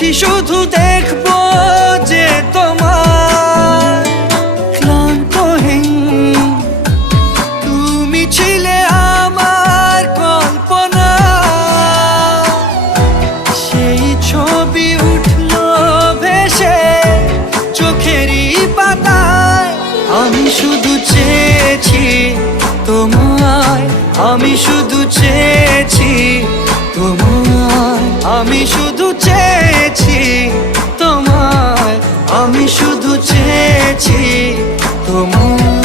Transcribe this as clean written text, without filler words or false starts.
চেয়েছি শুধু দেখবো যে তোমার ক্লান্তহীন তুমি ছিলে আমার কল্পনা। সেই ছবি উঠলো ভেসে চোখেরই পাতায়। আমি শুধু চেয়েছি তোমায়, আমি শুধু চেয়েছি তোমায়, আমি শুধু চেয়েছি তোমায়, আমি শুধু চেয়েছি তোমায়।